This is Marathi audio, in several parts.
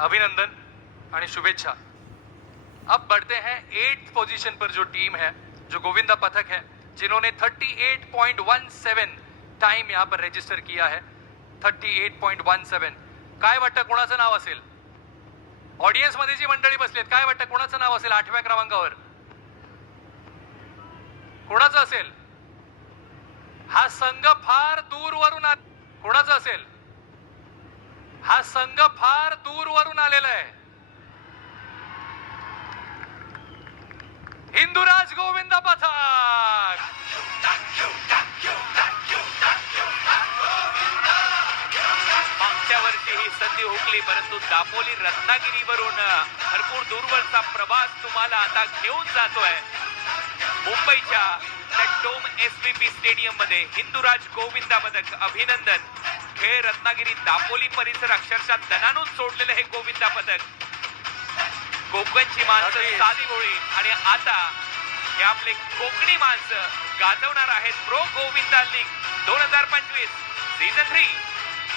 अभिनंदन आणि शुभेच्छा। अब बढ़ते हैं 8th पोजीशन पर जो टीम है, जो गोविंदा पथक है, जिन्होंने 38.17 टाइम यहाँ पर रजिस्टर किया है। 38.17 काय वाटतं कोणाचं नाव असेल? ऑडियन्स मध्ये जी मंडळी बसलीत काय वाटतं कोणाचं नाव असेल 8व्या क्रमांकावर? कोणाचं असेल? हा संघ फार दूरवरून कोणाचं असेल? हा संघ फार दूरवरून आलेला आहे। हिंदुराज गोविंदा पथक। मागच्या वर्षी ही संधी हुकली, परंतु दापोली रत्नागिरीवरून भरपूर दूरवरचा प्रवास तुम्हाला आता घेऊन जातोय। मुंबईच्या डोम एसपीपी स्टेडियम मध्ये हिंदुराज गोविंदा पथक। अभिनंदन। खेळ रत्नागिरी दापोली परिसर अक्षरशः दणानून सोडलेले हे गोविंदा पथक। कोकणची माणसं साधी भोळी आणि आता हे आपले कोकणी माणसं गाजवणार आहेत प्रो गोविंदा लीग 2025 सीझन 3।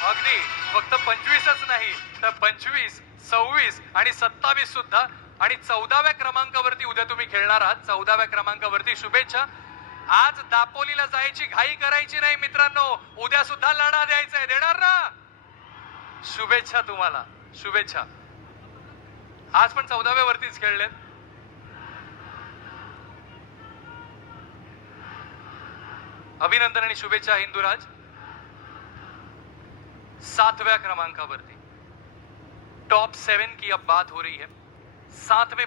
अगदी फक्त 25च नाही तर 25, 26 आणि 27 सुद्धा आणि 14व्या क्रमांकावरती उद्या तुम्ही खेळणार आहात। 14व्या क्रमांकावरती शुभेच्छा। आज दापोलीला जायची घाई करायची नाही मित्रांनो, उद्या सुद्धा लढा द्यायचा आहे, देणार ना? शुभेच्छा तुम्हाला, शुभेच्छा। आज पण 14व्या वरतीच खेळलेत। अभिनंदन आणि शुभेच्छा हिंदुराज। 7व्या क्रमांकावरती टॉप 7 की अब बात हो रही है। 7वें